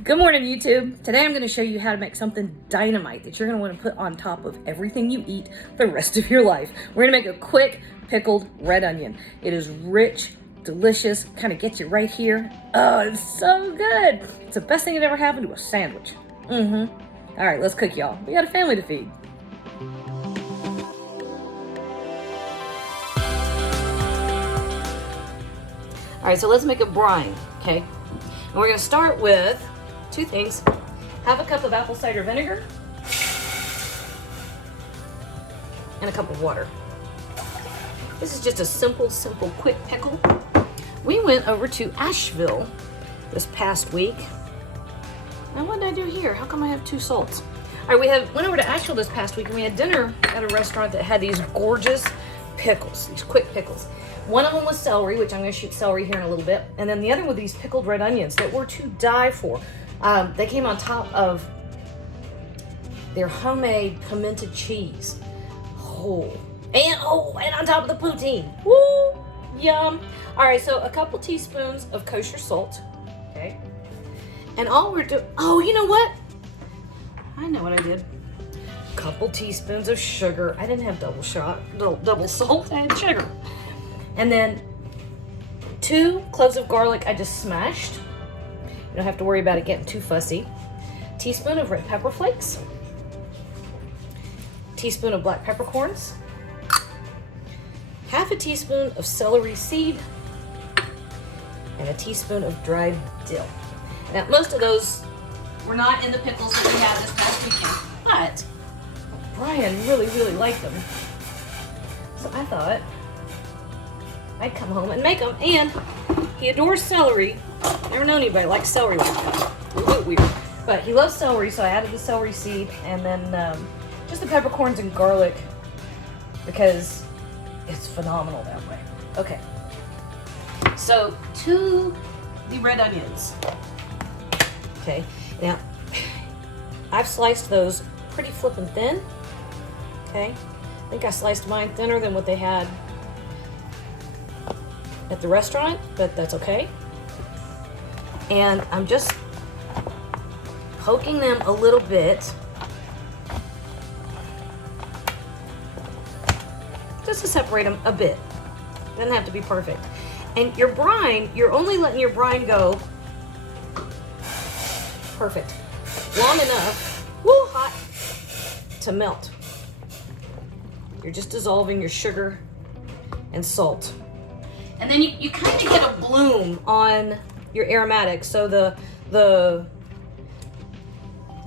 Good morning, YouTube. Today I'm going to show you how to make something dynamite that you're going to want to put on top of everything you eat the rest of your life. We're going to make a quick pickled red onion. It is rich, delicious, kind of gets you right here. Oh, it's so good. It's the best thing that ever happened to a sandwich. All right, let's cook, y'all. We got a family to feed. All right, so let's make a brine, okay? And we're gonna start with two things. Half a cup of apple cider vinegar and a cup of water. This is just a simple, quick pickle. We went over to Asheville this past week. Now what did I do here? How come I have two salts? All right, went over to Asheville this past week and we had dinner at a restaurant that had these gorgeous pickles, these quick pickles. One of them was celery, which I'm going to shoot celery here in a little bit. And then the other were these pickled red onions that were to die for. They came on top of their homemade pimented cheese. And on top of the poutine. Woo! Yum. All right, so a couple teaspoons of kosher salt. Okay. And all we're doing, you know what? I know what I did. A couple teaspoons of sugar. I didn't have double salt, I had sugar. And then 2 cloves of garlic I just smashed. You don't have to worry about it getting too fussy. Teaspoon of red pepper flakes. Teaspoon of black peppercorns. Half a teaspoon of celery seed. And a teaspoon of dried dill. Now, most of those were not in the pickles that we had this past weekend, but Brian really liked them. So I thought I'd come home and make them, and he adores celery. Never known anybody like celery like that. A little bit weird, but he loves celery, so I added the celery seed and then just the peppercorns and garlic because it's phenomenal that way. Okay, so to the red onions. Okay, now I've sliced those pretty flippin' thin. Okay, I think I sliced mine thinner than what they had at the restaurant, but that's okay. And I'm just poking them a little bit just to separate them a bit. Doesn't have to be perfect. And your brine, you're only letting your brine go perfect, long enough, hot, to melt. You're just dissolving your sugar and salt. And then you kind of get a bloom on your aromatics. So the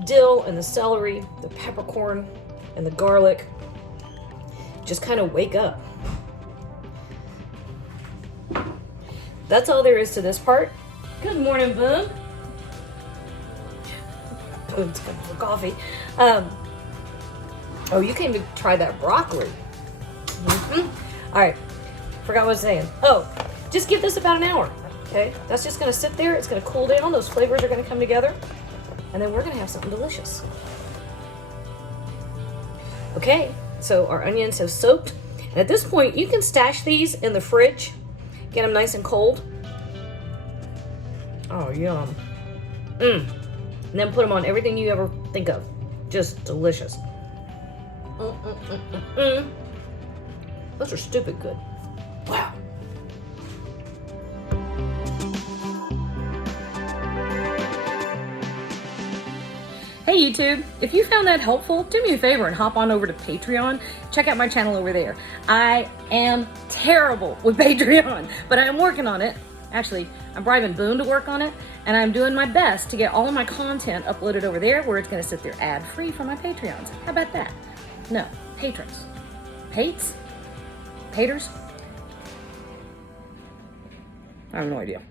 dill and the celery, the peppercorn and the garlic just kind of wake up. That's all there is to this part. Good morning, Boom. Boom's coming for coffee. You came to try that broccoli. All right. Forgot what I was saying. Just give this about an hour, okay? That's just gonna sit there, it's gonna cool down, those flavors are gonna come together, and then we're gonna have something delicious. Okay, so our onions have soaked, and at this point, you can stash these in the fridge, get them nice and cold. Oh, yum. And then put them on everything you ever think of. Just delicious. Those are stupid good. Wow. Hey YouTube, if you found that helpful, do me a favor and hop on over to Patreon. Check out my channel over there. I am terrible with Patreon, but I am working on it. Actually, I'm bribing Boone to work on it, and I'm doing my best to get all of my content uploaded over there where it's gonna sit there ad-free for my Patreons. How about that? No, patrons. Pates? Paters? I have no idea.